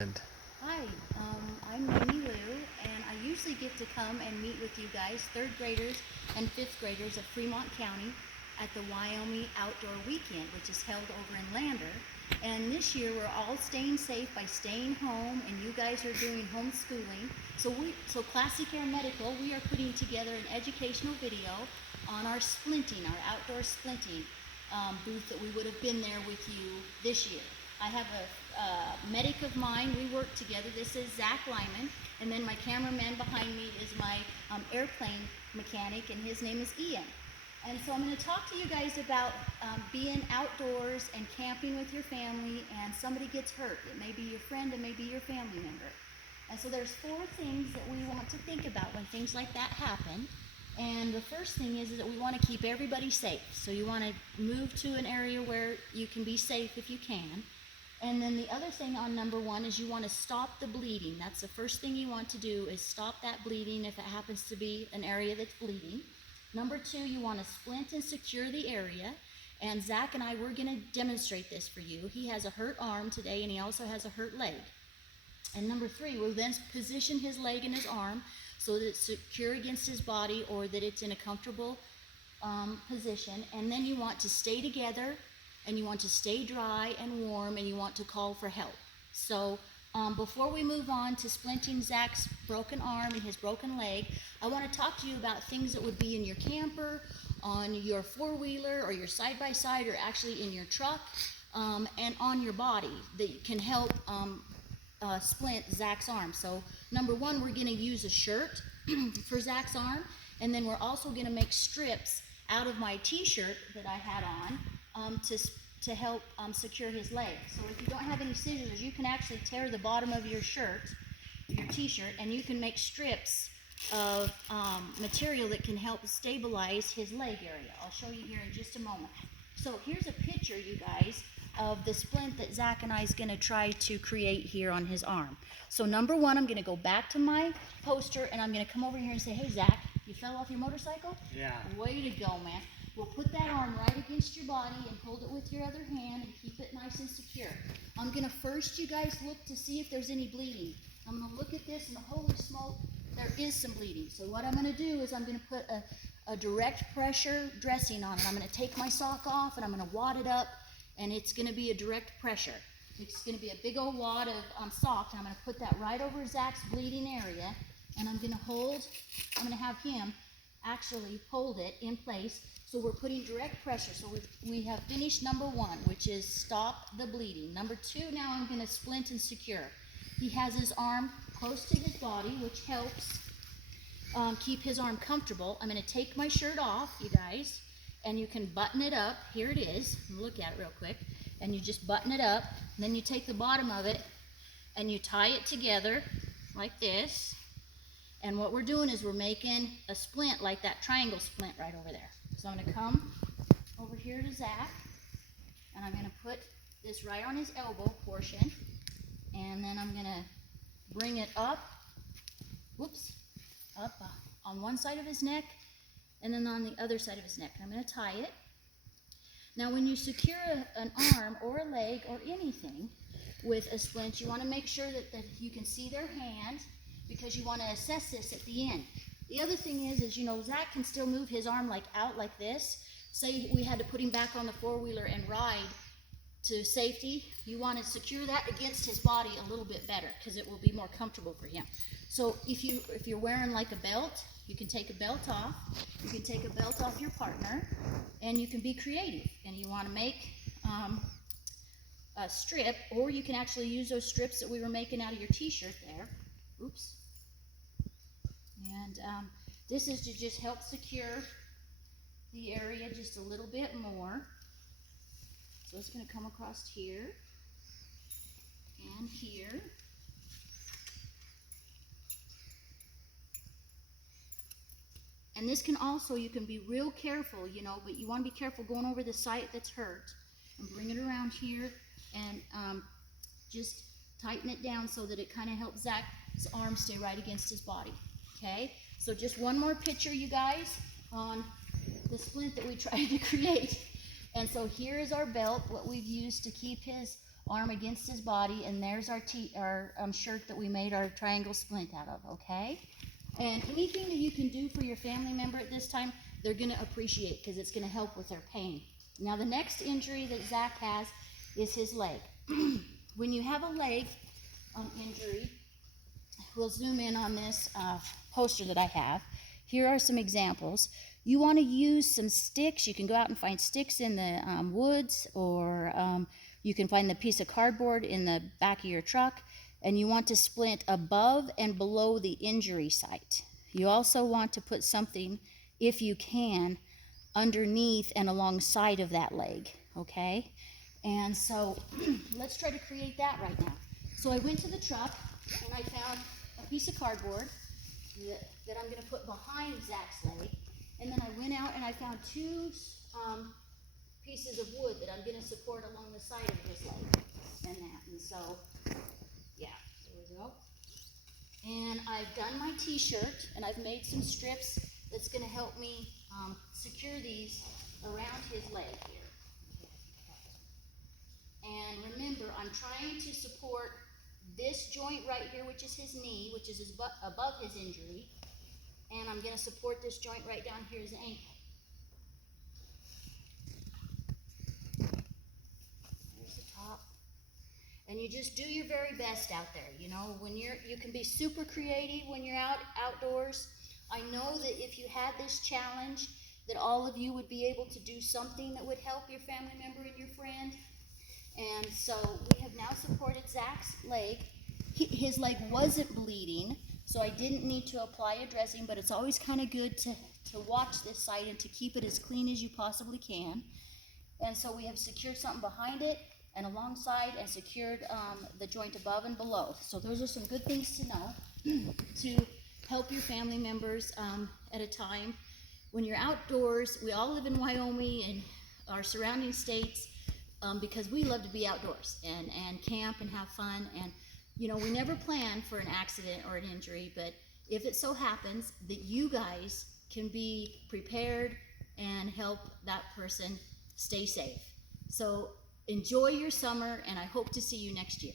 And Hi, I'm Mimi Lou, and I usually get to come and meet with you guys, third graders and fifth graders of Fremont County, at the Wyoming Outdoor Weekend, which is held over in Lander. And this year we're all staying safe by staying home, and you guys are doing homeschooling. So Classic Air Medical, we are putting together an educational video on our splinting, our outdoor splinting booth that we would have been there with you this year. I have a medic of mine. We work together. This is Zach Lyman, and then my cameraman behind me is my airplane mechanic, and his name is Ian. And so I'm going to talk to you guys about being outdoors and camping with your family, and somebody gets hurt. It may be your friend, it may be your family member. And so there's four things that we want to think about when things like that happen. And the first thing is that we want to keep everybody safe. So you want to move to an area where you can be safe if you can. And then the other thing on number one is you want to stop the bleeding. That's the first thing you want to do, is stop that bleeding if it happens to be an area that's bleeding. Number two, you want to splint and secure the area. And Zach and I, we're going to demonstrate this for you. He has a hurt arm today, and he also has a hurt leg. And number three, we'll then position his leg and his arm so that it's secure against his body, or that it's in a comfortable position. And then you want to stay together, and you want to stay dry and warm, and you want to call for help. So before we move on to splinting Zach's broken arm and his broken leg, I want to talk to you about things that would be in your camper, on your four-wheeler, or your side-by-side, or actually in your truck, and on your body that can help splint Zach's arm. So number one, we're going to use a shirt for Zach's arm, and then we're also going to make strips out of my t-shirt that I had on to help secure his leg. So if you don't have any scissors, you can actually tear the bottom of your shirt, your t-shirt, and you can make strips of material that can help stabilize his leg area. I'll show you here in just a moment. So here's a picture, you guys, of the splint that Zach and I is going to try to create here on his arm. So number one, I'm going to go back to my poster, and I'm going to come over here and say, hey, Zach, you fell off your motorcycle? yeah, Way to go, man. We'll put that arm right against your body and hold it with your other hand and keep it nice and secure. I'm going to first, you guys, look to see if there's any bleeding. I'm going to look at this, and holy smoke, there is some bleeding. So what I'm going to do is I'm going to put a direct pressure dressing on it. I'm going to take my sock off, and I'm going to wad it up, and it's going to be a direct pressure. It's going to be a big old wad of sock, and I'm going to put that right over Zach's bleeding area, and I'm going to have him actually hold it in place. So we're putting direct pressure. So we have finished number one, which is stop the bleeding. Number two, now I'm going to splint and secure. He has his arm close to his body, which helps keep his arm comfortable. I'm going to take my shirt off, you guys, and you can button it up. Here it is. Look at it real quick. And you just button it up. And then you take the bottom of it and you tie it together like this. And what we're doing is we're making a splint like that triangle splint right over there. So I'm going to come over here to Zach, and I'm going to put this right on his elbow portion, and then I'm going to bring it up, up on one side of his neck, and then on the other side of his neck. I'm going to tie it. Now when you secure an arm or a leg or anything with a splint, you want to make sure that you can see their hand, because you want to assess this at the end. The other thing is you know, Zach can still move his arm out like this. Say we had to put him back on the four-wheeler and ride to safety. You want to secure that against his body a little bit better, because it will be more comfortable for him. So if you're wearing like a belt, you can take a belt off. You can take a belt off your partner, and you can be creative. And you want to make a strip, or you can actually use those strips that we were making out of your t-shirt there. Oops. And this is to just help secure the area just a little bit more. So it's going to come across here and here. And this can also, you can be real careful, you know, but you want to be careful going over the site that's hurt, and bring it around here, and just tighten it down so that it kind of helps Zach's arm stay right against his body. Okay, so just one more picture, you guys, on the splint that we tried to create. And so here is our belt, what we've used to keep his arm against his body, and there's our shirt that we made our triangle splint out of, okay? And anything that you can do for your family member at this time, they're going to appreciate, because it's going to help with their pain. Now, the next injury that Zach has is his leg. When you have a leg injury, we'll zoom in on this poster that I have. Here are some examples. You want to use some sticks. You can go out and find sticks in the woods, or you can find the piece of cardboard in the back of your truck, and you want to splint above and below the injury site. You also want to put something, if you can, underneath and alongside of that leg, okay? And so let's try to create that right now. So I went to the truck and I found a piece of cardboard that I'm going to put behind Zach's leg, and then I went out and I found two pieces of wood that I'm going to support along the side of his leg, and that. And so, yeah, there we go. And I've done my t-shirt, and I've made some strips that's going to help me secure these around his leg here. And remember, I'm trying to support this joint right here, which is his knee, which is above his injury, and I'm going to support this joint right down here, his ankle. There's the top. And you just do your very best out there. You know, when you can be super creative when you're outdoors. I know that if you had this challenge, that all of you would be able to do something that would help your family member and your friend. And so we have now supported Zach's leg. His leg wasn't bleeding, so I didn't need to apply a dressing, but it's always kind of good to watch this site and to keep it as clean as you possibly can. And so we have secured something behind it and alongside, and secured the joint above and below. So those are some good things to know to help your family members at a time. When you're outdoors, we all live in Wyoming and our surrounding states, because we love to be outdoors and camp and have fun. And you know, we never plan for an accident or an injury, but if it so happens that you guys can be prepared and help that person stay safe. So enjoy your summer, and I hope to see you next year.